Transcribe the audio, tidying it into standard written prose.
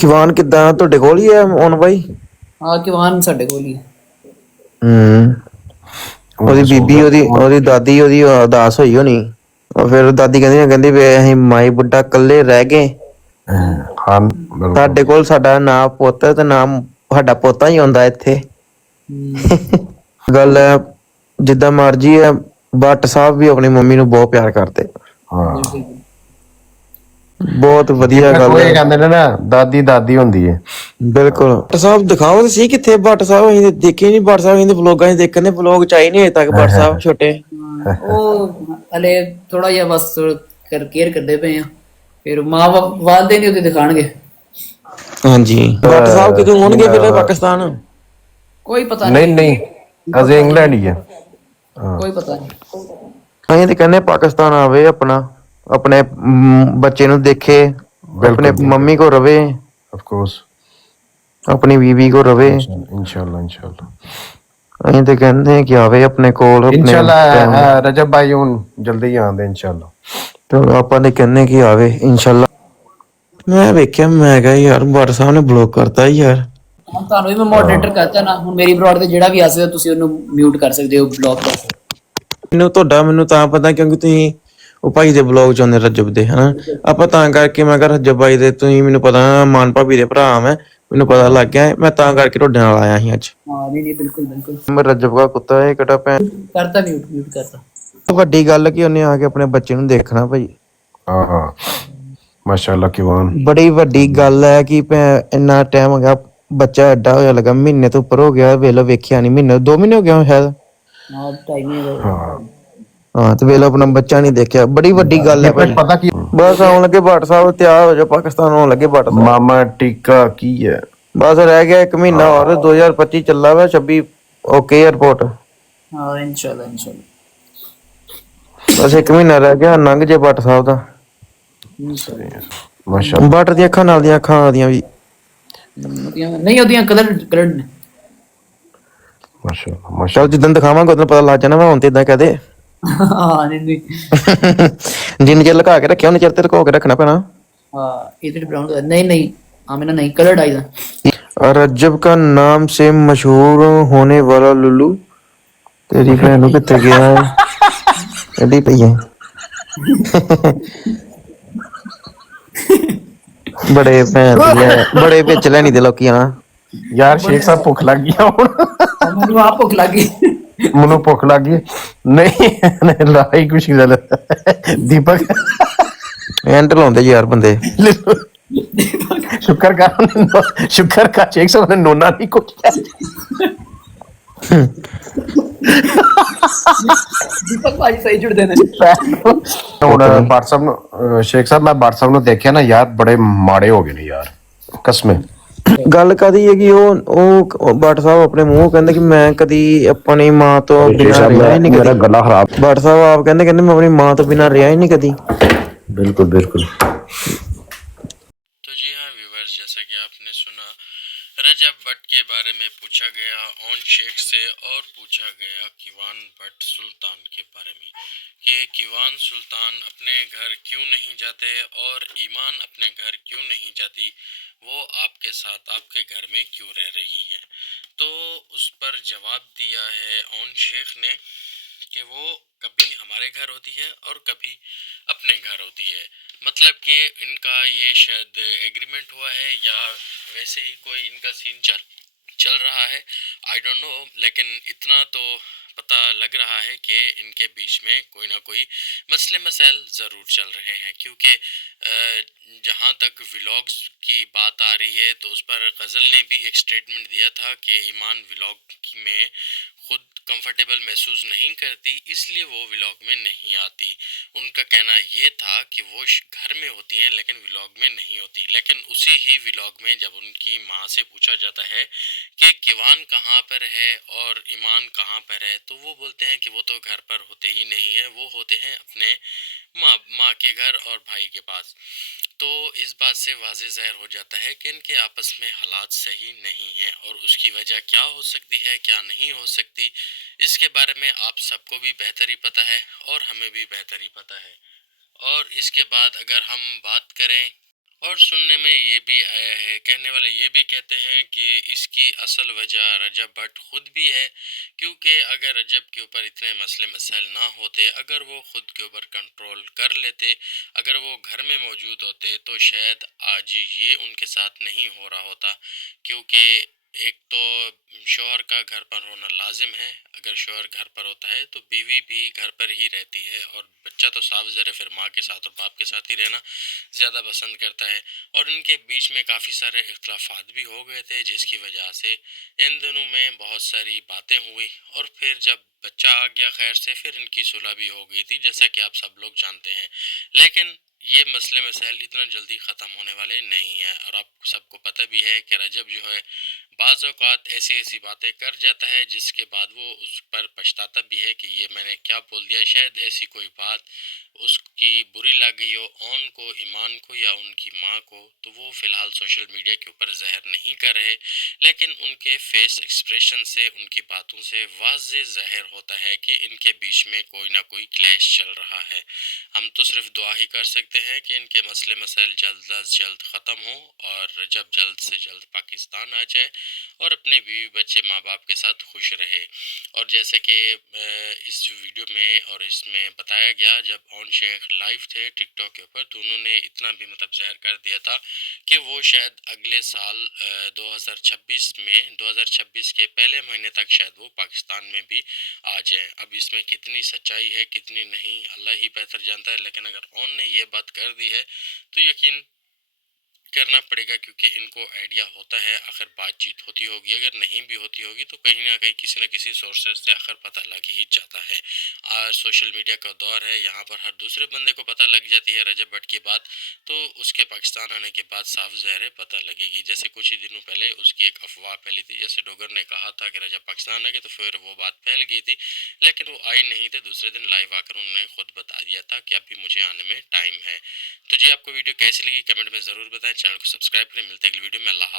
ਕਿਵਾਨ ਕਿੱਦਾਂ ਤੁਹਾਡੇ ਕੋਲ ਹੀ ਹੈ ਹੁਣ ਬਾਈ? ਹਾਂ ਕਿਵਾਨ ਸਾਡੇ ਕੋਲ ਹੀ ਹੈ। ਉਹਦੀ ਬੀਬੀ ਉਹਦੀ ਦਾਦੀ ਉਹਦੀ ਉਦਾਸ ਹੋਈ ਹੋਣੀ। ਉਹ ਫਿਰ ਦਾਦੀ ਕਹਿੰਦੀ ਵੀ ਅਸੀਂ ਮਾਈ ਬੁੱਢਾ ਇਕੱਲੇ ਰਹਿ ਗਏ। ਹਾਂ ਬਿਲਕੁਲ। ਸਾਡੇ ਕੋਲ ਸਾਡਾ ਨਾ ਪੁੱਤ ਤੇ ਨਾ ਸਾਡਾ ਪੋਤਾ ਹੀ ਆਉਂਦਾ ਇੱਥੇ। ਗੱਲ ਹੈ ਜਿੱਦਾਂ ਮਰਜੀ ਹੈ, ਭੱਟ ਸਾਹਿਬ ਵੀ ਆਪਣੀ ਮੰਮੀ ਨੂੰ ਬਹੁਤ ਪਿਆਰ ਕਰਦੇ। ਹਾਂ ਬਹੁਤ ਵਧੀਆ ਗੱਲ ਕੋਈ ਹੈ। ਕਹਿੰਦੇ ਨੇ ਨਾ ਦਾਦੀ ਦਾਦੀ ਹੁੰਦੀ ਹੈ। ਬਿਲਕੁਲ। ਭੱਟ ਸਾਹਿਬ ਦਿਖਾਓ ਸੀ ਕਿੱਥੇ ਭੱਟ ਸਾਹਿਬ? ਅਸੀਂ ਦੇਖੇ ਨਹੀਂ ਭੱਟ ਸਾਹਿਬ, ਅਸੀਂ ਵਲੋਗਾਂ 'ਚ ਦੇਖਣ ਦੇ, ਵਲੋਗ ਚ ਆਏ ਨਹੀਂ ਅਜੇ ਤੱਕ ਭੱਟ ਸਾਹਿਬ ਛੋਟੇ। ਉਹ ਹਲੇ ਥੋੜਾ ਜਿਹਾ ਬਸ ਕੇਅਰ ਕਰਦੇ ਪਏ ਆ, ਫਿਰ ਮਾਂ ਬਾਪ ਵਾਲਦੇ ਨਹੀਂ ਉਹਦੇ ਦਿਖਾਣਗੇ। ਹਾਂਜੀ ਭੱਟ ਸਾਹਿਬ ਕਿਦੋਂ ਆਉਣਗੇ ਫਿਰ ਪਾਕਿਸਤਾਨ? ਕੋਈ ਪਤਾ ਨਹੀਂ ਨਹੀਂ ਅਜੇ ਇੰਗਲੈਂਡ ਹੀ ਹੈ। ਕੋਈ ਪਤਾ ਨਹੀਂ। ਅਸੀਂ ਤੇ ਕਹਿੰਦੇ ਪਾਕਿਸਤਾਨ ਆਵੇ, ਆਪਣੇ ਬੱਚੇ ਨੂੰ ਦੇਖੇ, ਆਪਣੇ ਮੰਮੀ ਕੋ ਰਵੇ, ਆਫ ਕੋਰਸ ਆਪਣੀ ਬੀਬੀ ਕੋ ਰਵੇ। ਇਨਸ਼ਾਅੱਲਾ ਇਨਸ਼ਾਅੱਲਾ ਅਸੀਂ ਤੇ ਕਹਿੰਦੇ ਕਿ ਆਵੇ ਆਪਣੇ ਕੋਲ। ਇਨਸ਼ਾਅੱਲਾ ਰਜਬ ਭਾਈ ਹੁਣ ਜਲਦੀ ਹੀ ਆਉਂਦੇ ਇਨਸ਼ਾਅੱਲਾ। ਤੇ ਆਪਾਂ ਤੇ ਕਹਿੰਦੇ ਕਿ ਆਵੇ ਇਨਸ਼ਾਅੱਲਾ। ਮੈਂ ਵੇਖਿਆ, ਮੈਂ ਕਿਹਾ ਯਾਰ ਭੱਟ ਸਾਹਿਬ ਨੇ ਬਲੌਕ ਕਰਤਾ ਯਾਰ। ਤੁਹਾਨੂੰ ਵੀ ਮੈਂ ਮੋਡਰੇਟਰ ਕਰਤਾ ਨਾ, ਹੁਣ ਮੇਰੀ ਬਲੌਗ ਤੇ ਜਿਹੜਾ ਵੀ ਆ ਸਕਦਾ ਤੁਸੀਂ ਉਹਨੂੰ ਮਿਊਟ ਕਰ ਸਕਦੇ ਹੋ, ਬਲੌਕ ਕਰ ਸਕਦੇ ਹੋ। ਮੈਨੂੰ ਤਾਂ ਪਤਾ ਕਿਉਂਕਿ ਤੁਸੀਂ ਉਹ ਭਾਈ ਦੇ ਬਲੌਗ ਚ ਆਉਂਦੇ ਰਜਬ ਦੇ, ਹਨਾ। ਆਪਾਂ ਤਾਂ ਕਰਕੇ ਮੈਂ ਕਿਹਾ ਰਜਬ ਭਾਈ ਦੇ, ਤੁਸੀਂ ਮੈਨੂੰ ਪਤਾ ਮਾਨ ਭਾਬੀ ਦੇ ਭਰਾ ਮੈਂ, ਮੈਨੂੰ ਪਤਾ ਲੱਗ ਗਿਆ, ਮੈਂ ਤਾਂ ਕਰਕੇ ਤੁਹਾਡੇ ਨਾਲ ਆਇਆ ਸੀ ਅੱਜ। ਹਾਂ ਨਹੀਂ ਬਿਲਕੁਲ ਬਿਲਕੁਲ ਮੈਂ ਰਜਬ ਦਾ ਕੁੱਤਾ ਇਹ ਕਿਹੜਾ ਭੈਣ ਕਰਤਾ, ਮਿਊਟ ਕਰਤਾ। ਵੱਡੀ ਗੱਲ ਕਿ ਉਹਨੇ ਆ ਕੇ ਆਪਣੇ ਬੱਚੇ ਨੂੰ ਦੇਖਣਾ ਭਾਈ। ਹਾਂ ਮਾਸ਼ਾਅੱਲਾ ਕਿਵਾਨ ਬੜੀ ਵੱਡੀ ਗੱਲ ਹੈ ਕਿ ਇੰਨਾ ਟਾਈਮ ਹੋ ਗਿਆ, ਬੱਚਾ ਐਡਾ ਹੋਇਆ ਲੱਗਾ, ਮਹੀਨੇ ਤੋਂ ਉੱਪਰ ਹੋ ਗਿਆ, ਵੇਖ ਲਓ ਵੇਖਿਆ ਨਹੀਂ, ਮਹੀਨੇ 2 ਮਹੀਨੇ ਹੋ ਗਏ ਸ਼ਾਇਦ। ਹਾਂ 2.5 ਮਹੀਨੇ ਹਾਂ ਤੇ ਵੇਖ ਲਓ ਆਪਣਾ ਬੱਚਾ ਨਹੀਂ ਦੇਖਿਆ, ਬੜੀ ਵੱਡੀ ਗੱਲ ਹੈ ਭਾਈ। ਪਤਾ ਕੀ ਬਸ ਆਉਣ ਲੱਗੇ ਭੱਟ ਸਾਹਿਬ, ਤਿਆਰ ਹੋ ਜਾ, ਪਾਕਿਸਤਾਨ ਆਉਣ ਲੱਗੇ ਭੱਟ ਸਾਹਿਬ। ਮਾਮਾ ਟਿੱਕਾ ਕੀ ਹੈ? ਬਸ ਰਹਿ ਗਿਆ 1 ਮਹੀਨਾ ਹੋਰ, 2025 ਚੱਲਾ ਵਾ, 26 ਓਕੇ 에ਅਰਪੋਰਟ। ਹਾਂ ਇਨਸ਼ਾਅੱਲਾ ਬਸ 1 ਮਹੀਨਾ ਰਹਿ ਗਿਆ, ਲੰਘ ਜੇ ਭੱਟ ਸਾਹਿਬ ਦਾ। ਮਾਸ਼ਾਅੱਲਾ ਭੱਟ ਦੀਆਂ ਅੱਖਾਂ ਨਾਲ ਦੀਆਂ ਅੱਖਾਂ ਉਹਦੀਆਂ ਵੀ ਨਹੀਂ, ਉਹਦੀਆਂ ਕਲਰ ਨੇ। ਮਾਸ਼ਾਅੱਲਾ ਚੱਲ ਜਿੱਦਣ ਦਿਖਾਵਾਂਗੇ ਉਦੋਂ ਪਤਾ ਲੱਗ ਜਾਣਾ ਵਾ, ਹੁਣ ਤੇ ਏਦਾਂ ਕਹਦੇ। ਹਾਂ ਨਹੀਂ ਜਿੰਨ ਚਿਰ ਲੁਕਾ ਕੇ ਰੱਖਿਆ ਉਹਨੇ ਚਿਰ ਤੇ ਲੁਕਾ ਕੇ ਰੱਖਣਾ ਪੈਣਾ। हाँ इधर ब्राउन नहीं आमिना नहीं कलर डाई था। रज्जब का नाम से मशहूर होने वाला लुल्लू तेरी भैन कितने गया है? एडी पई है। बड़े भैन बड़े बिच लैनी दे लोकी ना यार शेख साहब भुख लग गई हुण। मैनू आप भुख लग गई, ਮੈਨੂੰ ਭੁੱਖ ਲੱਗ ਗਈ। ਨਹੀਂ ਲਾਈ ਕੁਛ ਗੱਲ ਦੀਪਕ एंड लाउंदे यार बंदे। शुक्र का शेख साहब ने नोना नहीं कुछ दीपक भाई सही जुड़ देने। ਹੁਣ WhatsApp ਨੂੰ ਸ਼ੇਖ ਸਾਹਿਬ ਮੈਂ WhatsApp ਨੂੰ ਦੇਖਿਆ ਨਾ ਯਾਰ, ਬੜੇ ਮਾੜੇ ਹੋ ਗਏ ਨੇ ਯਾਰ ਕਸਮੇ। ਗੱਲ ਕਦੀ ਹੈ ਕਿ ਉਹ ਭੱਟ ਸਾਹਿਬ ਆਪਣੇ ਮੂੰਹ ਕਹਿੰਦੇ ਕਿ ਮੈਂ ਕਦੀ ਆਪਣੀ ਮਾਂ ਤੋਂ ਬਿਨਾਂ ਰਿਹਾ ਹੀ ਨਹੀਂ ਕਦੀ। गला खराब। ਭੱਟ ਸਾਹਿਬ ਆਪ ਕਹਿੰਦੇ ਮੈਂ ਆਪਣੀ ਮਾਂ ਤੋਂ ਬਿਨਾਂ ਰਿਹਾ ਹੀ ਨਹੀਂ ਕਦੀ। बिल्कुल बिल्कुल। तो जी हाँ व्यूवर्स, जैसा कि आपने सुना रजब भट्ट के बारे में पूछा गया ऑन शेख से, और पूछा गया किवान भट्ट सुल्तान के बारे में कि किवान सुल्तान अपने घर क्यों नहीं जाते और ईमान अपने घर क्यों नहीं जाती, वो आपके साथ आपके घर में क्यों रह रही हैं। तो उस पर जवाब दिया है ऑन शेख ने कि वो कभी हमारे घर होती है और कभी अपने घर होती है। मतलब कि इनका ये शायद एग्रीमेंट हुआ है या वैसे ही कोई इनका सीन चल रहा है, आई डोंट नो, लेकिन इतना तो पता लग रहा है कि इनके बीच में कोई ना कोई मसले मसाइल ज़रूर चल रहे हैं। क्योंकि जहाँ तक व्लॉग्स की बात आ रही है तो उस पर गज़ल ने भी एक स्टेटमेंट दिया था कि ईमान व्लॉग में खुद कंफर्टेबल महसूस नहीं करती, इसलिए वो व्लॉग में नहीं आती। उनका कहना ये था कि वो घर में होती हैं लेकिन व्लॉग में नहीं होती। लेकिन उसी ही व्लॉग में जब उनकी माँ से पूछा जाता है कि किवान कहाँ पर है और ईमान कहाँ पर है, तो वो बोलते हैं कि वो तो घर पर होते ही नहीं है, वो होते हैं अपने माँ के घर और भाई के पास। तो इस बात से वाज़े ज़ाहिर हो जाता है कि इनके आपस में हालात सही नहीं हैं, और उसकी वजह क्या हो सकती है क्या नहीं हो सकती, इसके बारे में आप सबको भी बेहतर ही पता है और हमें भी बेहतर ही पता है। और इसके बाद अगर हम बात करें اور سننے میں یہ بھی آیا ہے، کہنے والے یہ بھی کہتے ہیں کہ اس کی اصل وجہ رجب بھٹ خود بھی ہے، کیونکہ اگر رجب کے اوپر اتنے مسئلے مسائل نہ ہوتے، اگر وہ خود کے اوپر کنٹرول کر لیتے، اگر وہ گھر میں موجود ہوتے تو شاید آج یہ ان کے ساتھ نہیں ہو رہا ہوتا، کیونکہ ایک تو شوہر کا گھر پر ہونا لازم ہے، اگر شوہر گھر پر ہوتا ہے تو بیوی بھی گھر پر ہی رہتی ہے، اور بچہ تو صاف ظاہر ہے پھر ماں کے ساتھ اور باپ کے ساتھ ہی رہنا زیادہ پسند کرتا ہے، اور ان کے بیچ میں کافی سارے اختلافات بھی ہو گئے تھے، جس کی وجہ سے ان دنوں میں بہت ساری باتیں ہوئی، اور پھر جب بچہ آ گیا خیر سے پھر ان کی صلح بھی ہو گئی تھی، جیسا کہ آپ سب لوگ جانتے ہیں، لیکن یہ مسئلے مسائل اتنا جلدی ختم ہونے والے نہیں ہیں، اور آپ سب کو پتہ بھی ہے کہ رجب جو ہے بعض اوقات ایسی باتیں کر جاتا ہے جس کے بعد وہ اس پر پچھتاتا بھی ہے کہ یہ میں نے کیا بول دیا، شاید ایسی کوئی بات اس کی بری لگ گئی ہو اون کو، ایمان کو، یا ان کی ماں کو، تو وہ فی الحال سوشل میڈیا کے اوپر ظاہر نہیں کر رہے، لیکن ان کے فیس ایکسپریشن سے، ان کی باتوں سے واضح ظاہر ہوتا ہے کہ ان کے بیچ میں کوئی نہ کوئی کلیش چل رہا ہے۔ ہم تو صرف دعا ہی کر سکتے ہیں کہ ان کے مسئلے مسائل جلد از جلد ختم ہوں، اور رجب جلد سے جلد پاکستان آ جائے اور اپنے بیوی بچے ماں باپ کے ساتھ خوش رہے۔ اور جیسے کہ اس ویڈیو میں اور اس میں بتایا گیا، جب اون شیخ لائیو تھے ٹک ٹاک کے اوپر، تو انہوں نے اتنا بھی مطلب ظاہر کر دیا تھا کہ وہ شاید اگلے سال 2026 کے پہلے مہینے تک شاید وہ پاکستان میں بھی آ جائیں۔ اب اس میں کتنی سچائی ہے کتنی نہیں اللہ ہی بہتر جانتا ہے، لیکن اگر اون نے یہ بات کر دی ہے تو یقین کرنا پڑے گا، کیونکہ ان کو آئیڈیا ہوتا ہے آخر بات چیت ہوتی ہوگی، اگر نہیں بھی ہوتی ہوگی تو کہیں نہ کہیں کسی نہ کسی سورسز سے آخر پتہ لگ ہی جاتا ہے۔ آج سوشل میڈیا کا دور ہے، یہاں پر ہر دوسرے بندے کو پتہ لگ جاتی ہے رجب بھٹ کی بات، تو اس کے پاکستان آنے کے بعد صاف ظاہر ہے پتہ لگے گی۔ جیسے کچھ ہی دنوں پہلے اس کی ایک افواہ پھیلی تھی، جیسے ڈوگر نے کہا تھا کہ رجب پاکستان آ گئے، تو پھر وہ بات پھیل گئی تھی، لیکن وہ آئی نہیں تھے، دوسرے دن لائیو آ کر انہوں نے خود بتا دیا تھا کہ ابھی مجھے آنے میں ٹائم ہے۔ تو جی آپ کو ویڈیو کیسی لگی کمنٹ میں ضرور بتائیں، چینل کو سبسکرائب کریں، ملتے ہیں اگلی ویڈیو میں، اللہ حافظ۔